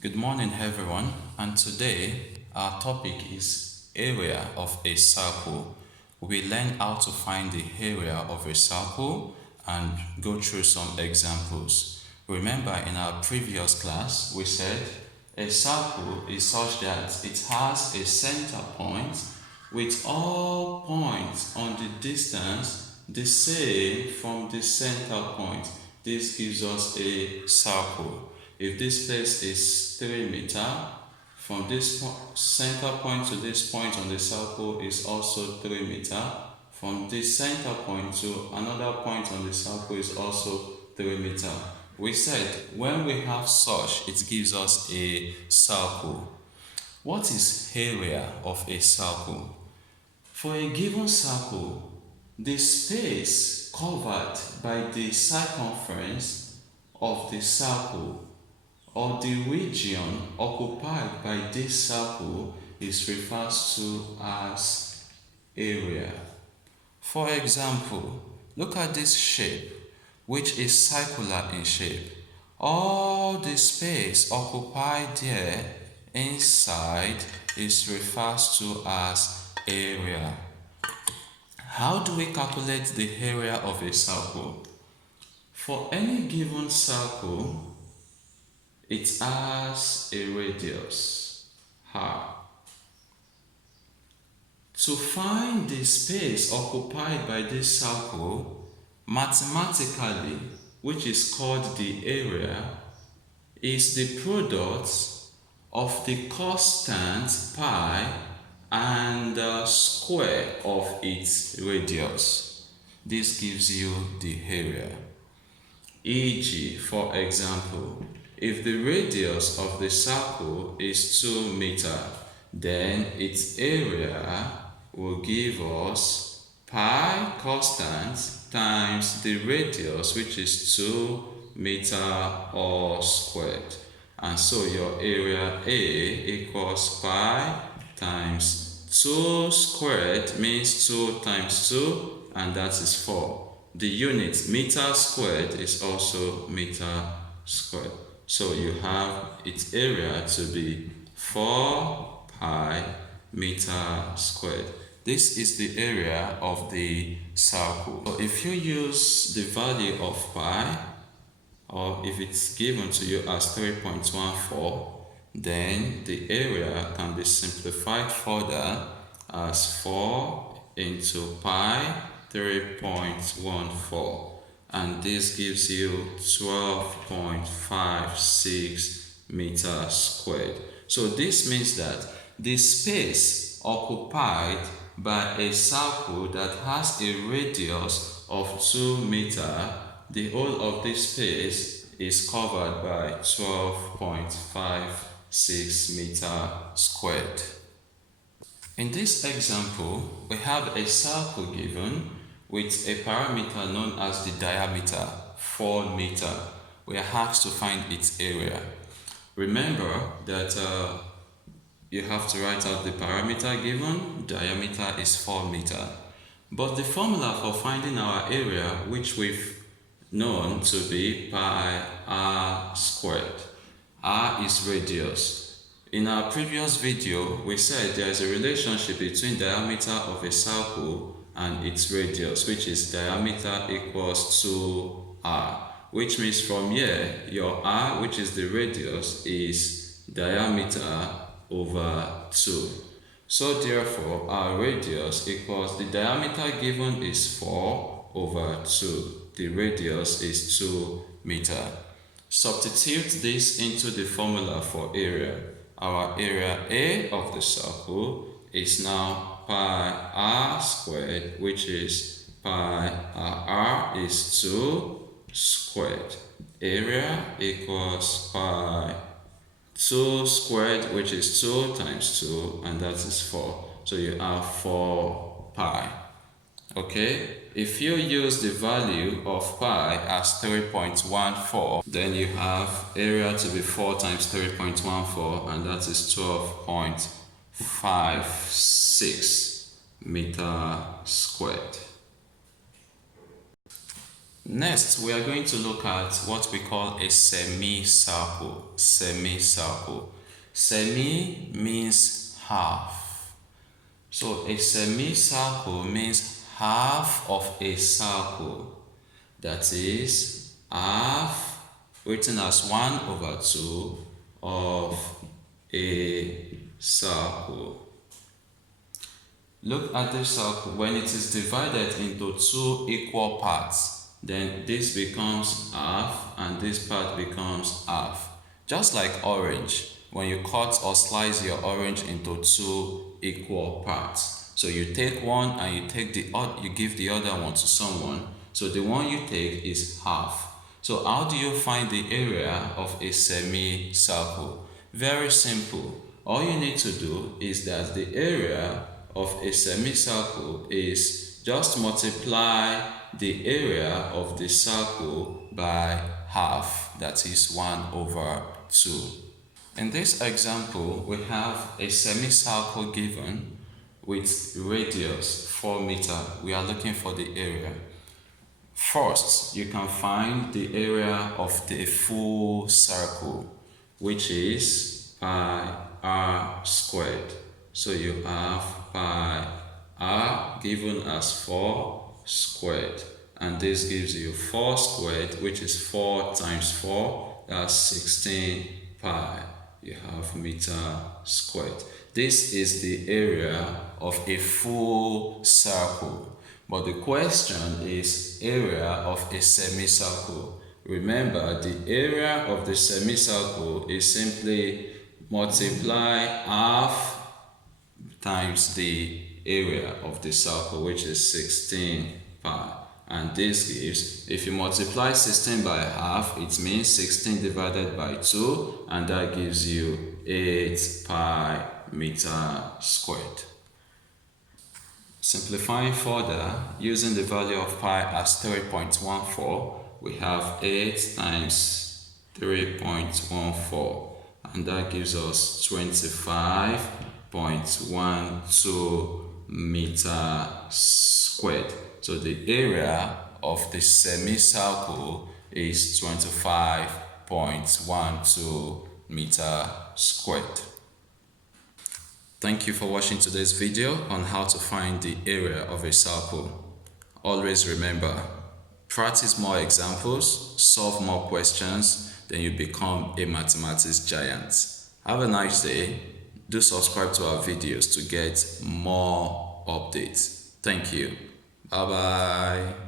Good morning, everyone, and today our topic is area of a circle. We learn how to find the area of a circle and go through some examples. Remember, in our previous class, we said a circle is such that it has a center point with all points on the distance the same from the center point. This gives us a circle. If this place is 3 meters, from this center point to this point on the circle is also 3 meters. From this center point to another point on the circle is also 3 meters. We said when we have such, it gives us a circle. What is area of a circle? For a given circle, the space covered by the circumference of the circle or the region occupied by this circle is referred to as area. For example, look at this shape, which is circular in shape. All the space occupied there inside is referred to as area. How do we calculate the area of a circle? For any given circle, it has a radius, r. To find the space occupied by this circle, mathematically, which is called the area, is the product of the constant pi and the square of its radius. This gives you the area. E.g., for example, if the radius of the circle is 2 meters, then its area will give us pi constant times the radius, which is 2 meters all squared. And so your area A equals pi times 2 squared means 2 times 2, and that is 4. The unit meter squared is also meter squared. So you have its area to be 4 pi meter squared. This is the area of the circle. So if you use the value of pi, or if it's given to you as 3.14, then the area can be simplified further as 4 into pi 3.14, and this gives you 12.56 meters squared. So this means that the space occupied by a circle that has a radius of 2 meters, the whole of this space is covered by 12.56 meters squared. In this example, we have a circle given with a parameter known as the diameter, 4 meters. We are asked to find its area. Remember that you have to write out the parameter given. Diameter is 4 meters. But the formula for finding our area, which we've known to be pi r squared. R is radius. In our previous video, we said there is a relationship between diameter of a circle and its radius, which is diameter equals 2r, which means from here, your r, which is the radius, is diameter over 2. So therefore, our radius equals, the diameter given is 4 over 2. The radius is 2 meters. Substitute this into the formula for area. Our area A of the circle is now pi r squared, which is pi r is 2 squared. Area equals pi 2 squared, which is 2 times 2, and that is 4. So you have 4 pi. Okay, if you use the value of pi as 3.14, then you have area to be 4 times 3.14, and that is 12.56 meters squared. Next, we are going to look at what we call a semicircle. Semicircle. Semi means half. So a semicircle means half of a circle. That is half written as 1/2 of a circle. Look at the circle. When it is divided into two equal parts, then this becomes half and this part becomes half. Just like orange, when you cut or slice your orange into two equal parts. So you take one and you give the other one to someone. So the one you take is half. So how do you find the area of a semicircle? Very simple. All you need to do is that the area of a semicircle is just multiply the area of the circle by half, that is 1/2. In this example, we have a semicircle given with radius 4 meters. We are looking for the area. First, you can find the area of the full circle, which is pi r squared. So you have pi r given as 4 squared, and this gives you 4 squared, which is 4 times 4, that's 16 pi. You have meter squared. This is the area of a full circle. But the question is area of a semicircle. Remember, the area of the semicircle is simply multiply half times the area of the circle, which is 16 pi. And this gives, if you multiply 16 by half, it means 16 divided by 2, and that gives you 8 pi meter squared. Simplifying further, using the value of pi as 3.14, we have 8 times 3.14, and that gives us 25.12 meter squared. So the area of the semicircle is 25.12 meter squared. Thank you for watching today's video on how to find the area of a circle. Always remember, practice more examples, solve more questions, then you become a mathematics giant. Have a nice day. Do subscribe to our videos to get more updates. Thank you. Bye bye.